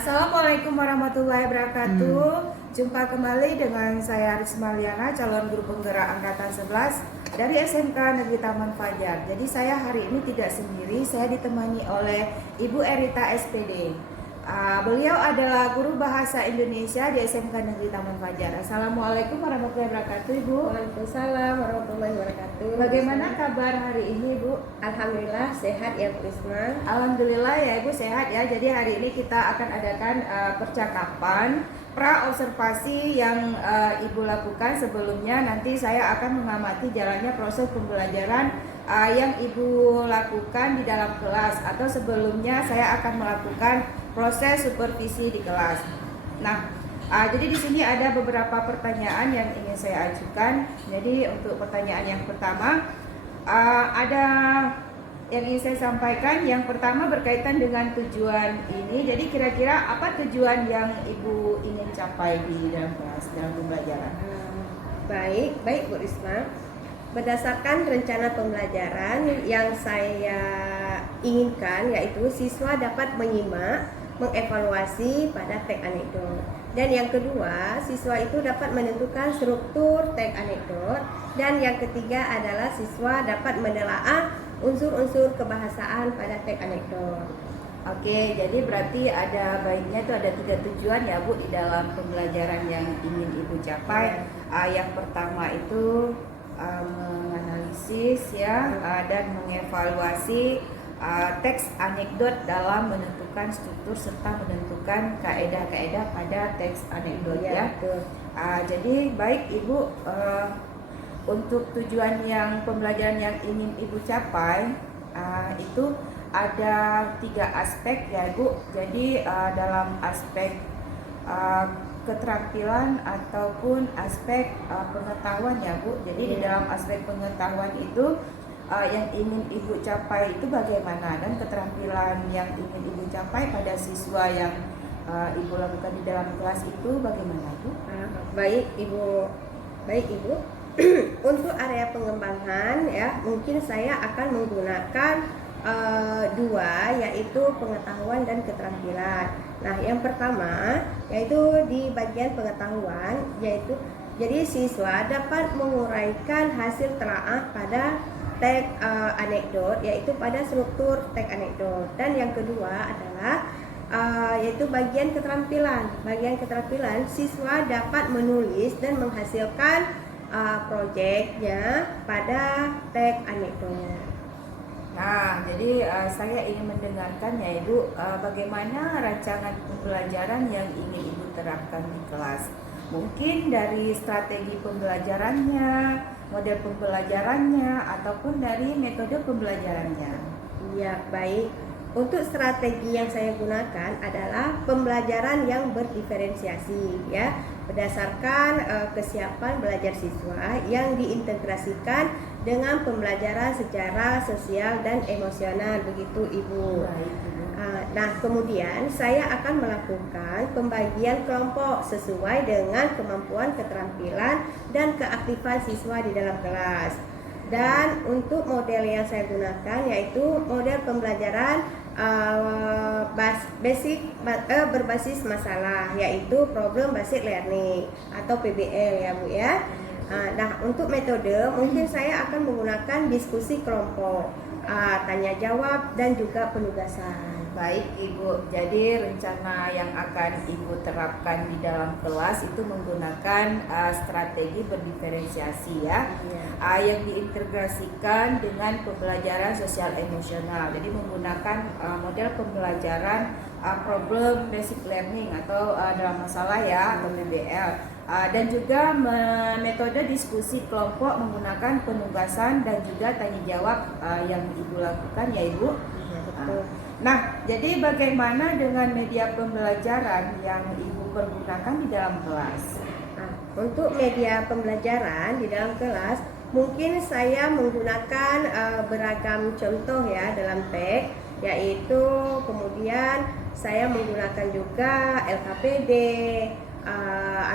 Assalamualaikum warahmatullahi wabarakatuh. Jumpa kembali dengan saya Risma Liana, calon guru penggerak angkatan 11 dari SMK Negeri Taman Fajar. Jadi saya hari ini tidak sendiri, saya ditemani oleh Ibu Erita SPD. Beliau adalah guru bahasa Indonesia di SMK Negeri Taman Fajar. Assalamualaikum warahmatullahi wabarakatuh, Ibu. Waalaikumsalam warahmatullahi wabarakatuh. Bagaimana kabar hari ini, Bu? Alhamdulillah sehat ya Bu Risma. Alhamdulillah ya Ibu sehat ya. Jadi hari ini kita akan adakan percakapan pra observasi yang Ibu lakukan sebelumnya. Nanti saya akan mengamati jalannya proses pembelajaran yang Ibu lakukan di dalam kelas, atau sebelumnya saya akan melakukan proses supervisi di kelas. Nah, jadi di sini ada beberapa pertanyaan yang ingin saya ajukan. Jadi untuk pertanyaan yang pertama, ada yang ingin saya sampaikan. Yang pertama berkaitan dengan tujuan ini. Jadi kira-kira apa tujuan yang Ibu ingin capai di dalam kelas, dalam pembelajaran? Baik Bu Risma. Berdasarkan rencana pembelajaran yang saya inginkan, yaitu siswa dapat menyimak, mengevaluasi pada teks anekdot. Dan yang kedua, siswa itu dapat menentukan struktur teks anekdot. Dan yang ketiga adalah siswa dapat menelaah unsur-unsur kebahasaan pada teks anekdot. Oke, jadi berarti ada baiknya itu ada 3 tujuan ya Bu di dalam pembelajaran yang ingin Ibu capai. Yang pertama itu menganalisis ya dan mengevaluasi teks anekdot dalam menentukan struktur serta menentukan kaedah-kaedah pada teks anekdot ya. Jadi baik Ibu, untuk tujuan yang pembelajaran yang ingin Ibu capai itu ada 3 aspek ya Bu. Jadi dalam aspek keterampilan ataupun aspek pengetahuan ya Bu. Jadi di dalam aspek pengetahuan itu yang ingin Ibu capai itu bagaimana, dan keterampilan yang ingin Ibu capai pada siswa yang Ibu lakukan di dalam kelas itu bagaimana Bu? Baik Ibu. Untuk area pengembangan ya, mungkin saya akan menggunakan 2, yaitu pengetahuan dan keterampilan. Nah, yang pertama yaitu di bagian pengetahuan, yaitu jadi siswa dapat menguraikan hasil telaah pada teks anekdot, yaitu pada struktur teks anekdot. Dan yang kedua adalah yaitu bagian keterampilan. Bagian keterampilan, siswa dapat menulis dan menghasilkan proyeknya pada teks anekdot. Nah, jadi saya ingin mendengarkan ya Ibu, bagaimana rancangan pembelajaran yang ingin Ibu terapkan di kelas. Mungkin dari strategi pembelajarannya, model pembelajarannya, ataupun dari metode pembelajarannya. Ya, baik. Untuk strategi yang saya gunakan adalah pembelajaran yang berdiferensiasi ya, berdasarkan kesiapan belajar siswa yang diintegrasikan dengan pembelajaran secara sosial dan emosional, begitu Ibu. Nah, kemudian saya akan melakukan pembagian kelompok sesuai dengan kemampuan, keterampilan, dan keaktifan siswa di dalam kelas. Dan untuk model yang saya gunakan yaitu model pembelajaran berbasis masalah, yaitu problem based learning atau PBL ya Bu ya. Nah, untuk metode mungkin saya akan menggunakan diskusi kelompok, tanya jawab, dan juga penugasan. Baik Ibu, jadi rencana yang akan Ibu terapkan di dalam kelas itu menggunakan strategi berdiferensiasi ya, yang diintegrasikan dengan pembelajaran sosial emosional. Jadi menggunakan model pembelajaran problem basic learning atau dalam masalah ya, atau PBL. Dan juga metode diskusi kelompok menggunakan penugasan dan juga tanya jawab yang Ibu lakukan ya Ibu. Nah, jadi bagaimana dengan media pembelajaran yang Ibu pergunakan di dalam kelas? Untuk media pembelajaran di dalam kelas, mungkin saya menggunakan beragam contoh ya dalam teks, yaitu kemudian saya menggunakan juga LKPD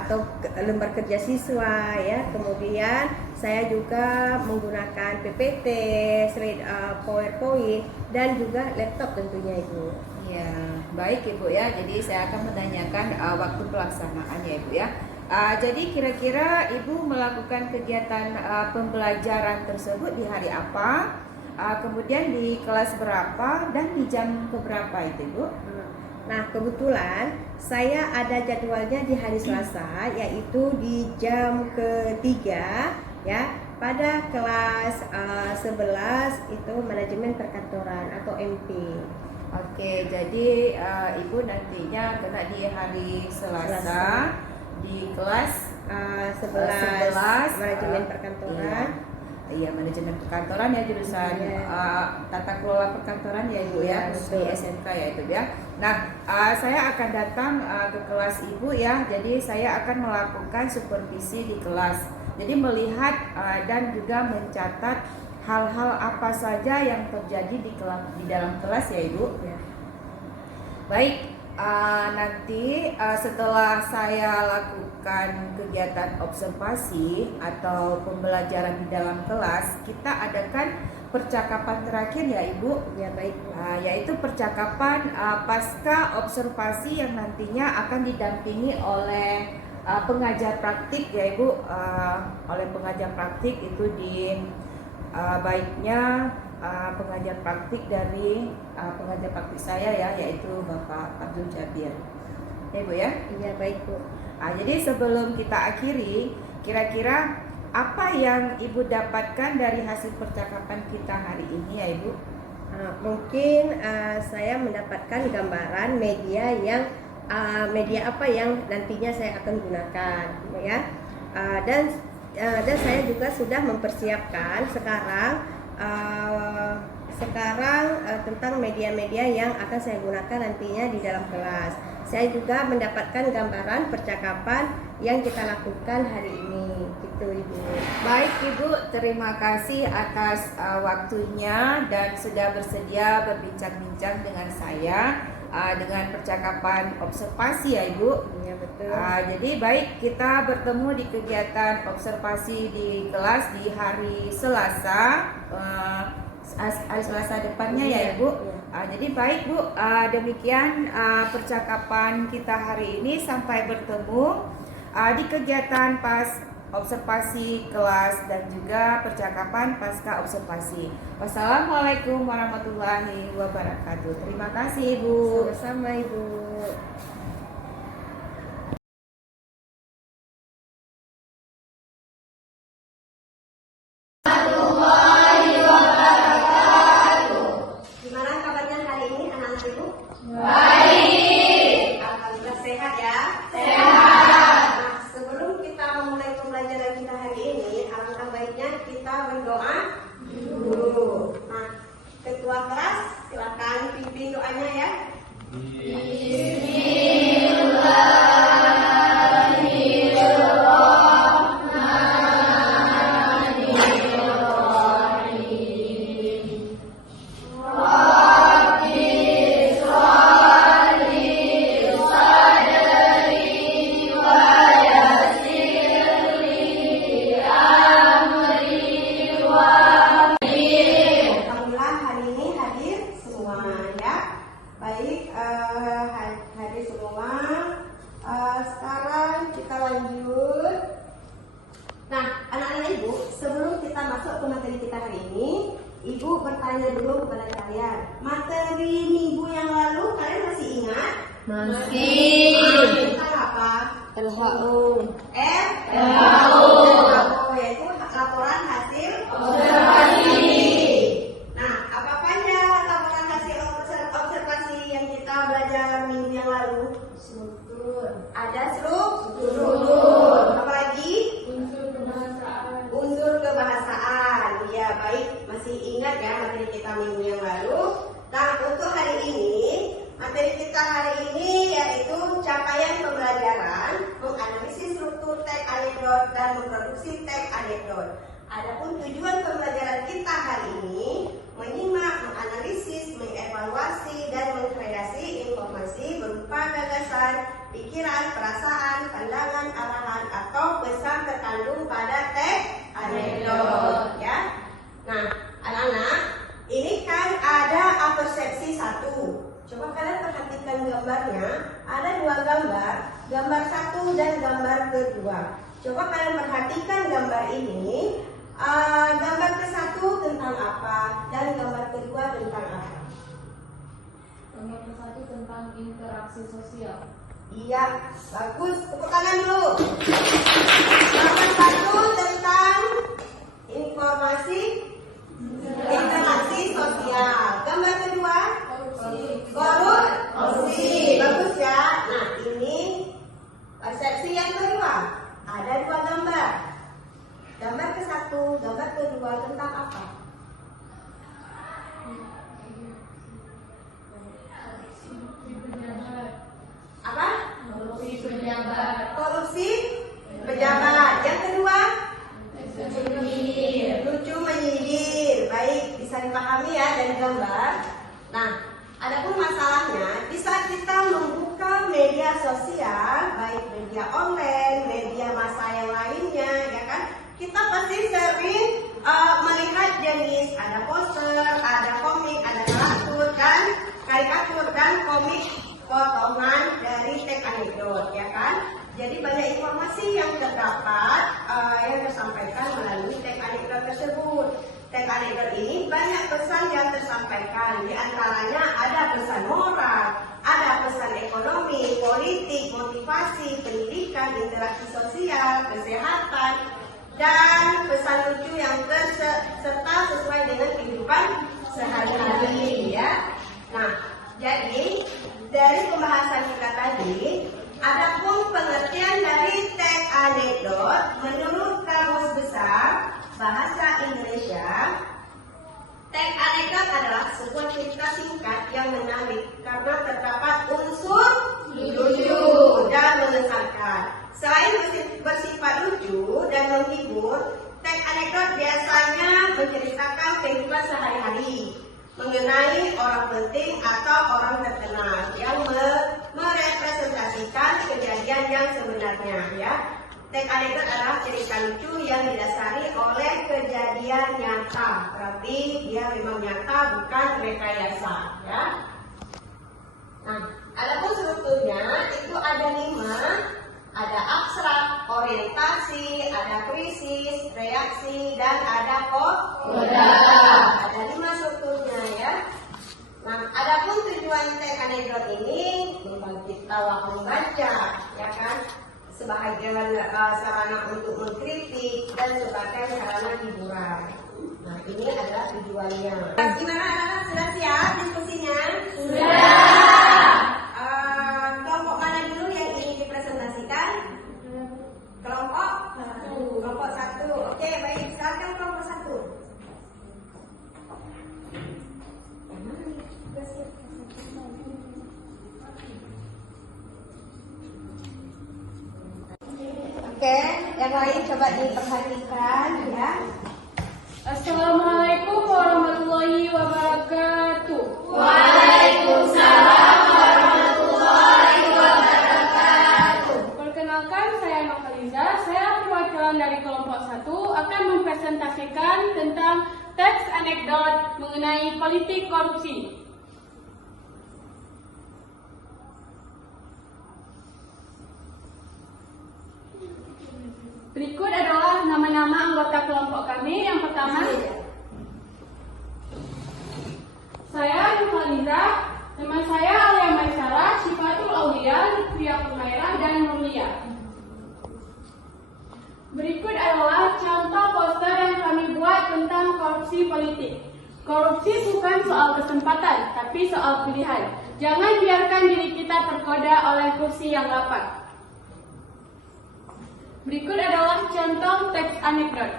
atau lembar kerja siswa ya. Kemudian saya juga menggunakan PPT, slide PowerPoint. dan juga laptop tentunya Ibu. Ya, baik Ibu ya. Jadi saya akan menanyakan waktu pelaksanaannya Ibu ya. Jadi kira-kira Ibu melakukan kegiatan pembelajaran tersebut di hari apa? Kemudian di kelas berapa dan di jam keberapa itu Ibu? Nah, kebetulan saya ada jadwalnya di hari Selasa, yaitu di jam ketiga ya, pada kelas 11 itu manajemen perkantoran atau MP. Oke, jadi Ibu nantinya kena di hari Selasa di kelas 11 manajemen perkantoran. Iya, manajemen perkantoran ya, jurusan tata kelola perkantoran ya Ibu ya, Betul. di SMK ya itu ya. Nah, saya akan datang ke kelas Ibu ya. Jadi saya akan melakukan supervisi di kelas. Jadi melihat dan juga mencatat hal-hal apa saja yang terjadi di dalam kelas ya Ibu. Ya. Baik, nanti setelah saya lakukan kegiatan observasi atau pembelajaran di dalam kelas, kita adakan percakapan terakhir ya Ibu. Ya, baik. Yaitu percakapan pasca observasi yang nantinya akan didampingi oleh pengajar praktik ya Ibu. Oleh pengajar praktik itu baiknya pengajar praktik dari pengajar praktik saya ya, yaitu Bapak Abdul Jabir. Ya Ibu ya. Iya, baik Bu. Jadi sebelum kita akhiri, kira-kira apa yang Ibu dapatkan dari hasil percakapan kita hari ini ya Ibu? Mungkin saya mendapatkan gambaran media apa yang nantinya saya akan gunakan, ya. Dan saya juga sudah mempersiapkan sekarang tentang media-media yang akan saya gunakan nantinya di dalam kelas. Saya juga mendapatkan gambaran percakapan yang kita lakukan hari ini, gitu Ibu. Baik Ibu, terima kasih atas waktunya dan sudah bersedia berbincang-bincang dengan saya dengan percakapan observasi ya Ibu. Iya, betul. Jadi baik, kita bertemu di kegiatan observasi di kelas di hari Selasa. Hari Selasa depannya ya Ibu. Jadi baik Bu, demikian percakapan kita hari ini. Sampai bertemu di kegiatan pas observasi kelas dan juga percakapan pasca observasi. Wassalamualaikum warahmatullahi wabarakatuh. Terima kasih Ibu. Sama-sama Ibu. Gimana kabarnya hari ini anak-anak Ibu? Baik. Alhamdulillah sehat ya? Sehat. Nah, sebelum kita memulai pembelajaran kita hari ini, alangkah baiknya kita berdoa dulu. Nah, ketua kelas silakan pimpin doanya ya. Alhamdulillah hari ini hadir semua ya. Baik, hadir semua. Sekarang kita lanjut. Nah, anak-anak Ibu, sebelum kita masuk ke materi kita hari ini, Ibu bertanya dulu kepada kalian. Materi minggu yang lalu kalian masih ingat? Masih. Tentang apa? LHO. Yaitu laporan hasil observasi. Nah, apa aja laporan hasil observasi yang kita belajar minggu yang lalu? Struktur. Ada struktur. Apa lagi? Unsur kebahasaan. Ya, baik. Masih ingat ya materi kita minggu yang lalu? Nah, untuk hari ini, materi kita hari ini yaitu capaian pembelajaran, menganalisis struktur teks anekdot dan memproduksi teks anekdot. Adapun tujuan pembelajaran kita hari ini menyimak, menganalisis, mengevaluasi dan mengkreasi informasi berupa gagasan, pikiran, perasaan, pandangan, arahan atau pesan terkandung pada teks anekdot ya. Nah, anak-anak, ini kan ada persepsi 1. Coba kalian perhatikan gambarnya, ada 2 gambar, gambar 1 dan gambar kedua. Coba kalian perhatikan gambar ini, gambar ke-1 tentang apa dan gambar kedua tentang apa? Gambar ke-1 tentang interaksi sosial. Iya, bagus. Tepuk tangan dulu. Gambar 1 tentang informasi interaksi sosial. Gambar kedua korupsi. Bagus ya. Nah, ini persepsi yang kedua. Ada 2 gambar. Gambar ke-1, gambar kedua tentang apa? Apa? Korupsi pejabat. Korupsi pejabat. Yang kedua, lucu menyindir. Baik, bisa dipahami ya dari gambar. Nah, adapun masalahnya di saat kita membuka media sosial, baik media online, media massa yang lainnya, ya kan, kita pasti sering melihat jenis ada poster, ada komik, ada karikatur dan komik potongan dari teks anekdot, ya kan. Jadi banyak informasi yang terdapat yang tersampaikan melalui teks anekdot tersebut. Teks anekdot ini banyak pesan yang tersampaikan. Di antaranya ada pesan moral, ada pesan ekonomi, politik, motivasi, pendidikan, interaksi sosial, kesehatan, dan pesan lucu yang serta sesuai dengan kehidupan sehari-hari, ya. Nah, jadi dari pembahasan kita tadi, adapun pengertian dari teks anekdot menurut Kamus Besar Bahasa Indonesia, teks anekdot adalah sebuah cerita singkat yang menarik karena terdapat unsur lucu dan mengesankan. Selain bersifat lucu dan menghibur, teks anekdot biasanya menceritakan kehidupan sehari-hari mengenai orang penting atau orang terkenal yang merepresentasikan kejadian yang sebenarnya, ya. Teks anekdot adalah cerita lucu yang didasari oleh kejadian nyata, berarti dia memang nyata, bukan rekayasa, ya. Nah, adapun strukturnya itu ada 5. Ada abstrak, orientasi, ada krisis, reaksi, dan ada koda. Ada 5 strukturnya, ya. Nah, adapun tujuan teks anekdot ini membangkit tawa pembaca, ya kan, sebagai sarana untuk mengkritik dan sebagai sarana hiburan. Nah, ini adalah tujuannya. Gimana anak-anak, sudah siap diskusinya? Sudah. Kelompok mana dulu yang ingin dipresentasikan? Kelompok 1. Oke, baik. Silakan kelompok 1. Oke, yang lain coba diperhatikan, ya. Assalamualaikum warahmatullahi wabarakatuh. Waalaikumsalam warahmatullahi wabarakatuh. Perkenalkan, saya Nofaliza. Saya perwakilan dari kelompok 1 akan mempresentasikan tentang teks anekdot mengenai politik korupsi. Berikut adalah nama-nama anggota kelompok kami. Yang pertama, saya Nufaliza, teman saya Alia Maisara, Syifatul Aulia, Lutfia Permaira, dan Nurlia. Berikut adalah contoh poster yang kami buat tentang korupsi politik. Korupsi bukan soal kesempatan, tapi soal pilihan. Jangan biarkan diri kita tergoda oleh kursi yang lapang. Berikut adalah contoh teks anekdot.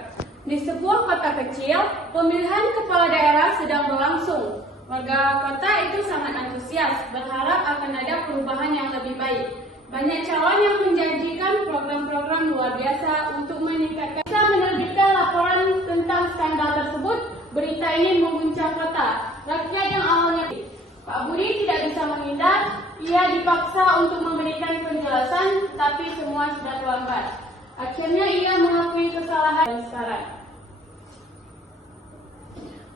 Di sebuah kota kecil, pemilihan kepala daerah sedang berlangsung. Warga kota itu sangat antusias, berharap akan ada perubahan yang lebih baik. Banyak calon yang menjanjikan program-program luar biasa untuk meningkatkan. Kita menerbitkan laporan tentang skandal tersebut. Berita ini mengguncang kota. Rakyat yang awalnya Pak Budi tidak bisa menghindar. Ia dipaksa untuk memberikan penjelasan, tapi semua sudah terlambat. Akhirnya ia mengakui kesalahan dan sekarang.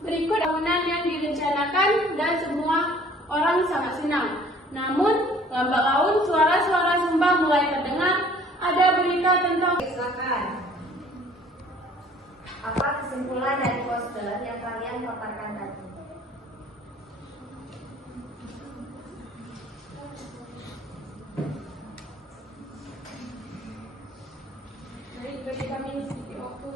Berikut bangunan yang direncanakan dan semua orang sangat senang. Namun, lambat laun suara-suara sumbang mulai terdengar. Ada berita tentang... Silakan. Apa kesimpulan dari poster yang kalian paparkan tadi? Bagi kami sedikit waktu.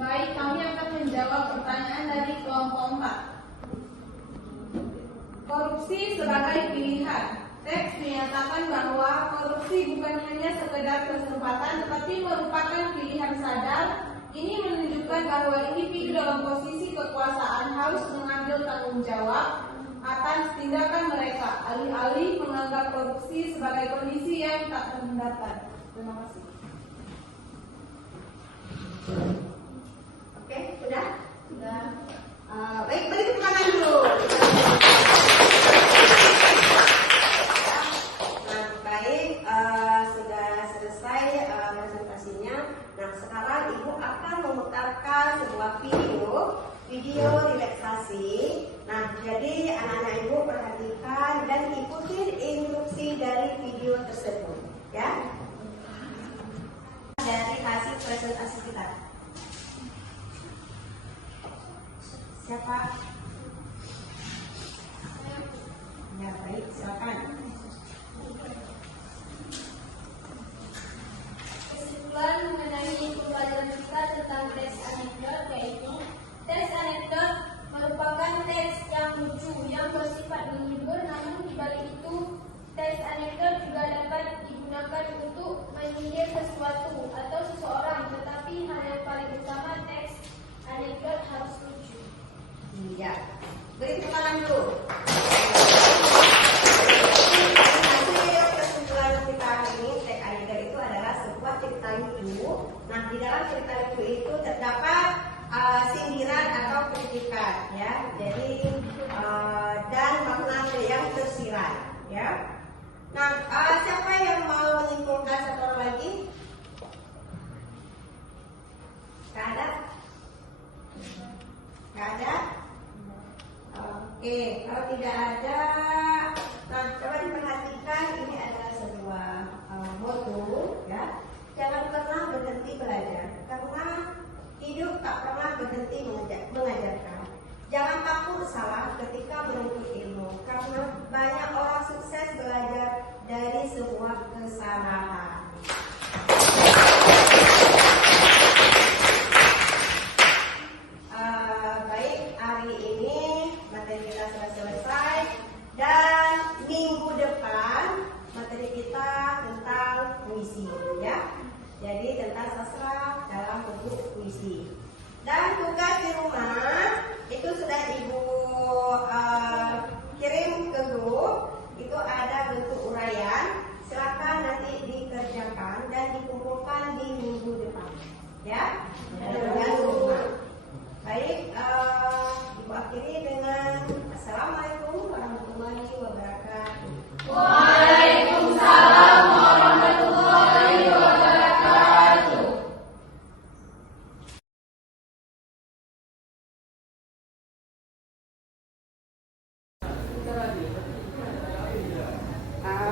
Baik, kami akan menjawab pertanyaan dari kelompok 4. Korupsi sebagai pilihan. Teks menyatakan bahwa korupsi bukan hanya sekedar kesempatan, tetapi merupakan pilihan sadar. Ini menunjukkan bahwa individu dalam posisi kekuasaan harus mengambil tanggung jawab atas tindakan mereka, alih-alih menganggap korupsi sebagai kondisi yang tak terhindarkan. Terima kasih. Oke, sudah? Sudah. Baik, beri tepuk tangan dulu. Nah, baik, sudah selesai presentasinya. Nah, sekarang Ibu akan memutarkan sebuah video relaksasi. Nah, jadi anak-anak Ibu perhatikan dan ikuti instruksi dari video tersebut, ya. Dari hasil presentasi kita. Siapa? Ya, baik, silakan. Kesimpulan mengenai pembelajaran kita tentang teks anekdot yaitu teks anekdot merupakan teks yang lucu yang bersifat menghibur, namun dibalik itu teks anekdot juga dapat digunakan untuk menyindir sesuatu atau seseorang, tetapi hal yang paling utama teks anekdot harus lucu. Iya. Beri tepuk tangan dulu. Hasil kesimpulan kita hari ini, teks anekdot itu adalah sebuah cerita lucu. Nah, di dalam cerita lucu itu terdapat sindiran atau kritikan, ya. Jadi dan makna yang tersirat, ya. Nah, siapa yang mau menyimpulkan satu orang lagi? Gak ada? Gak ada? Oke, kalau tidak ada, nah coba diperhatikan, ini adalah sebuah motto, ya. Jangan pernah berhenti belajar, karena hidup tak pernah berhenti mengajarkan. Jangan takut salah ketika menuntut ilmu, karena banyak orang sukses belajar dari sebuah kesalahan. Baik, hari ini materi kita sudah selesai dan minggu depan materi kita tentang puisi, ya. Jadi tentang sastra dalam bentuk puisi. Dan tugas di rumah itu sudah Ibu kirim ke grup. Itu ada bentuk uraian. Silakan nanti dikerjakan dan dikumpulkan di minggu depan, ya. Tugas rumah. Baik, Ibu akhiri dengan Assalamualaikum warahmatullahi wabarakatuh. Waalaikumsalam warahmatullahi wabarakatuh.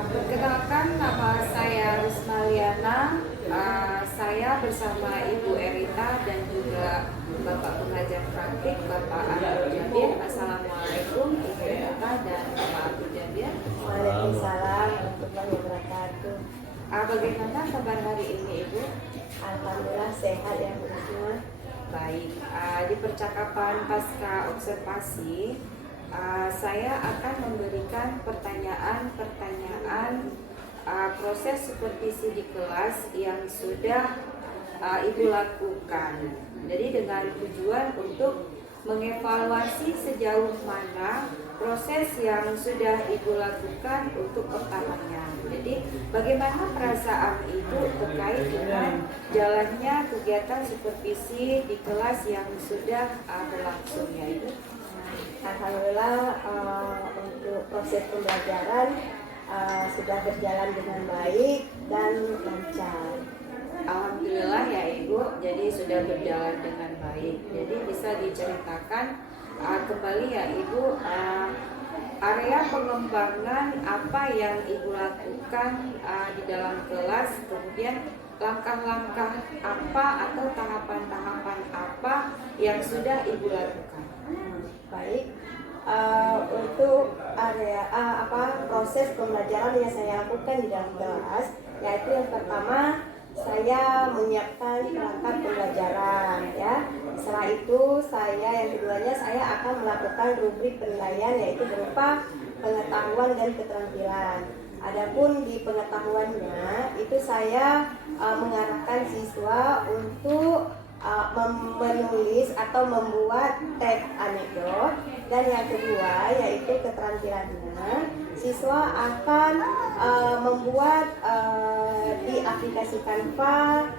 Perkenalkan, nama saya Rusmaliana. Saya bersama Ibu Erita dan juga Bapak pengajar praktik Bapak Abdul Jabir. Assalamualaikum Ibu Erita dan Bapak Abdul Jabir. Waalaikumsalam warahmatullahi wabarakatuh. Bagaimana kabar hari ini Ibu? Alhamdulillah sehat ya Bu semua. Baik, di percakapan pasca observasi saya akan memberikan pertanyaan-pertanyaan proses supervisi di kelas yang sudah Ibu lakukan. Jadi dengan tujuan untuk mengevaluasi sejauh mana proses yang sudah Ibu lakukan untuk pertamanya. Jadi bagaimana perasaan Ibu terkait dengan jalannya kegiatan supervisi di kelas yang sudah berlangsung ya Ibu? Alhamdulillah untuk proses pembelajaran sudah berjalan dengan baik dan lancar. Alhamdulillah ya Ibu, jadi sudah berjalan dengan baik. Jadi bisa diceritakan kembali ya Ibu, area pengembangan apa yang Ibu lakukan di dalam kelas, kemudian langkah-langkah apa atau tahapan-tahapan apa yang sudah Ibu lakukan. Baik, untuk area proses pembelajaran yang saya lakukan di dalam kelas, yaitu yang pertama saya menyiapkan perangkat pembelajaran ya. Setelah itu yang keduanya saya akan melakukan rubrik penilaian, yaitu berupa pengetahuan dan keterampilan. Adapun di pengetahuannya itu saya mengarahkan siswa untuk menulis atau membuat teks anekdot, dan yang kedua yaitu keterampilannya siswa akan membuat di aplikasi Canva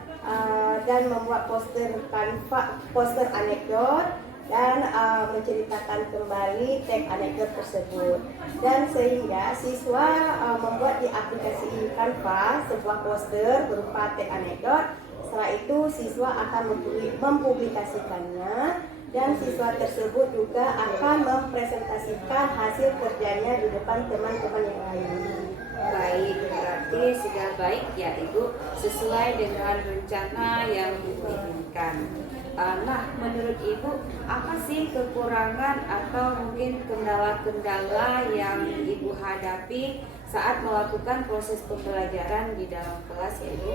dan membuat poster anekdot dan menceritakan kembali teks anekdot tersebut, dan sehingga siswa membuat di aplikasi Canva sebuah poster berupa teks anekdot. Setelah itu siswa akan mempublikasikannya, dan siswa tersebut juga akan mempresentasikan hasil kerjanya di depan teman-teman yang lain. Baik, berarti sudah baik ya Ibu, sesuai dengan rencana yang Ibu inginkan. Nah, menurut Ibu, apa sih kekurangan atau mungkin kendala-kendala yang Ibu hadapi saat melakukan proses pembelajaran di dalam kelas ya Ibu?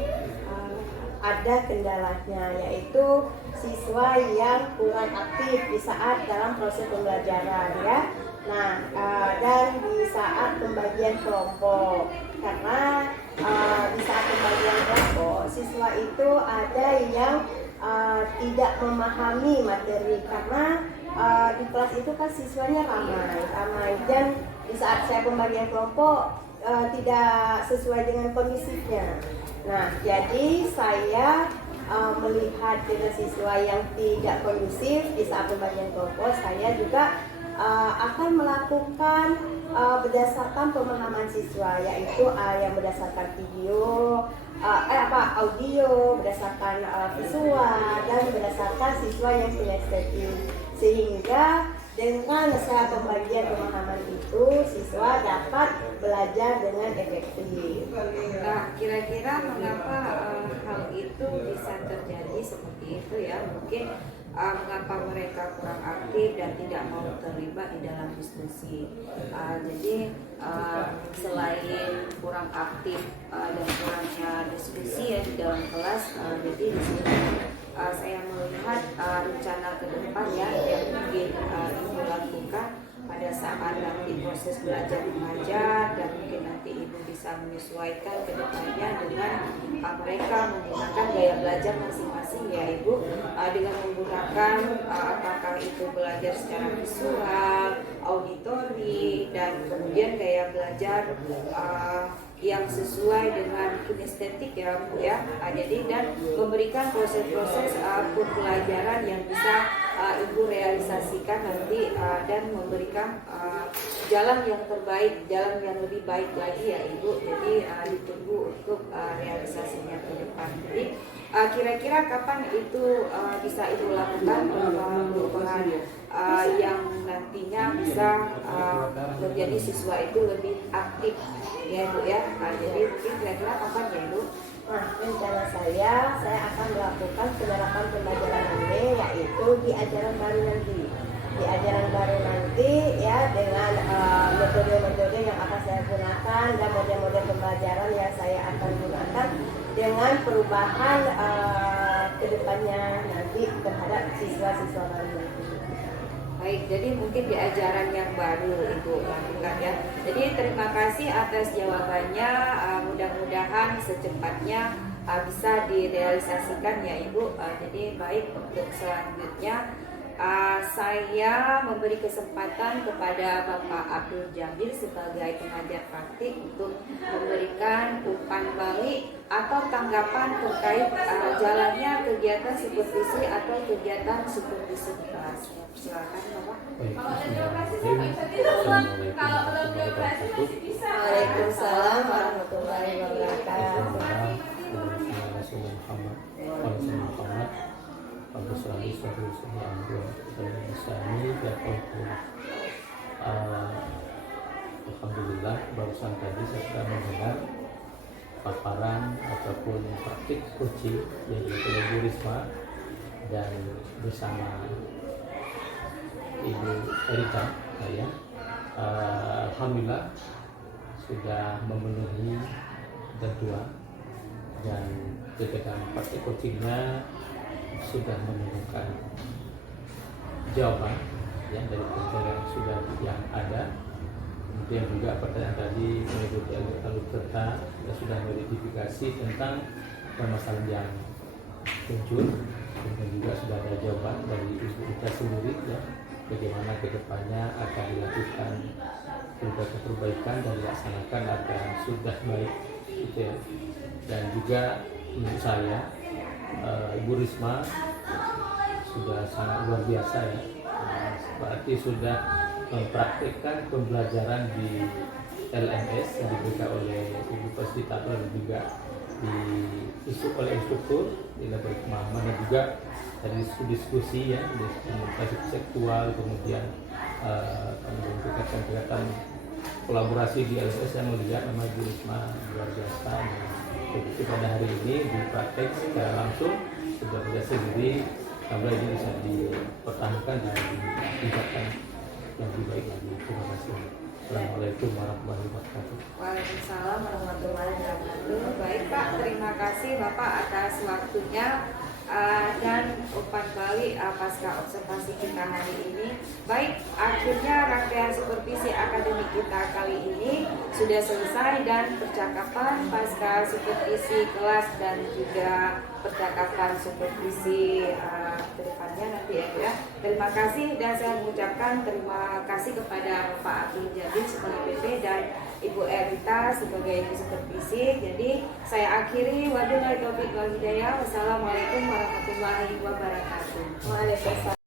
Ada kendalanya, yaitu siswa yang kurang aktif di saat dalam proses pembelajaran ya. Nah, dan di saat pembagian kelompok, karena di saat pembagian kelompok siswa itu ada yang tidak memahami materi, karena di kelas itu kan siswanya ramai, dan di saat saya pembagian kelompok tidak sesuai dengan kondisinya. Nah, jadi saya melihat dengan siswa yang tidak kondusif di saat pembagian kelompok, saya juga akan melakukan berdasarkan pemahaman siswa, yaitu yang berdasarkan audio, berdasarkan visual, dan berdasarkan siswa yang kinestetik, sehingga dengan saat pembagian pemahaman itu siswa dapat belajar dengan efektif. Nah, kira-kira mengapa hal itu bisa terjadi seperti itu ya? Mungkin mengapa mereka kurang aktif dan tidak mau terlibat di dalam diskusi. Jadi selain kurang aktif dan kurangnya diskusi ya di dalam kelas, jadi di sini saya melihat rencana ke depan ya yang mungkin Ibu lakukan pada saat nanti proses belajar mengajar, dan mungkin nanti Ibu bisa menyesuaikan ke depannya dengan mereka menggunakan gaya belajar masing-masing ya Ibu, dengan menggunakan apakah itu belajar secara visual, auditori, dan kemudian gaya belajar yang sesuai dengan kinestetik ya Bu ya. Jadi dan memberikan proses-proses pembelajaran yang bisa Ibu realisasikan nanti dan memberikan jalan yang terbaik, jalan yang lebih baik lagi ya Ibu. Jadi ditunggu untuk realisasinya ke depan. Jadi kira-kira kapan itu bisa Ibu lakukan perubahan yang nantinya bisa menjadi siswa itu lebih aktif ya Bu ya. Jadi mungkin kira-kira kapan ya Ibu? Nah, rencana saya akan melakukan penerapan pembelajaran ini, yaitu di ajaran baru nanti. Di ajaran baru nanti ya, dengan metode-metode yang akan saya gunakan dan model-model pembelajaran yang saya akan gunakan, dengan perubahan kedepannya nanti terhadap siswa-siswa baru nanti. Baik, jadi mungkin di ajaran yang baru Ibu lakukan ya. Jadi terima kasih atas jawabannya, mudah-mudahan secepatnya bisa direalisasikan ya Ibu. Jadi baik, untuk selanjutnya saya memberi kesempatan kepada Bapak Abdul Jamil sebagai pengajar praktik untuk memberikan umpan balik atau tanggapan terkait jalannya kegiatan supervisi atau kegiatan supervisi di kelas. Silakan Bapak. Waalaikumsalam warahmatullahi wabarakatuh. Muhammad Muhammad Abu Sa'id Alhamdulillah barusan tadi saya sudah mendengar paparan ataupun praktik coaching yaitu Ibu Risma dan bersama Ibu Erika saya alhamdulillah sudah memenuhi ketentuan dan ketika praktik coachingnya sudah menemukan jawaban yang dari pertanyaan yang ada. Kemudian juga pertanyaan tadi mengikuti alur serta sudah mengidentifikasi tentang permasalahan yang muncul. Kemudian juga sudah ada jawaban dari Ibu Rita sendiri ya, bagaimana kedepannya akan dilakukan perbaikan dan dilaksanakan agar sudah baik gitu ya. Dan juga menurut saya Ibu Risma sudah sangat luar biasa ya, berarti sudah mempraktikkan pembelajaran di LMS yang diberikan oleh Ibu Fasilitator dan juga oleh instruktur di level pemahaman dan juga dari diskusi ya, di komunikasi seksual, kemudian kegiatan kolaborasi di LMS yang melihat nama Ibu Risma luar biasa. Jadi pada hari ini di praktek secara langsung sudah bisa sendiri, sampai ini bisa dipertahankan dan ditingkatkan yang lebih baik lagi. Terima kasih. Assalamualaikum warahmatullahi wabarakatuh. Waalaikumsalam warahmatullahi wabarakatuh. Baik Pak, terima kasih Bapak atas waktunya dan umpan balik pasca observasi kita hari ini. Baik, akhirnya rangkaian supervisi akademik kita kali ini sudah selesai dan percakapan pasca supervisi kelas dan juga percakapan supervisi kedepannya nanti ya. Terima kasih dan saya mengucapkan terima kasih kepada Pak Abdul Jabir sebagai PP dan Ibu Erita sebagai supervisi. Jadi saya akhiri, wabillahi taufiq wal hidayah. Wassalamualaikum warahmatullahi wabarakatuh. Waalaikumsalam.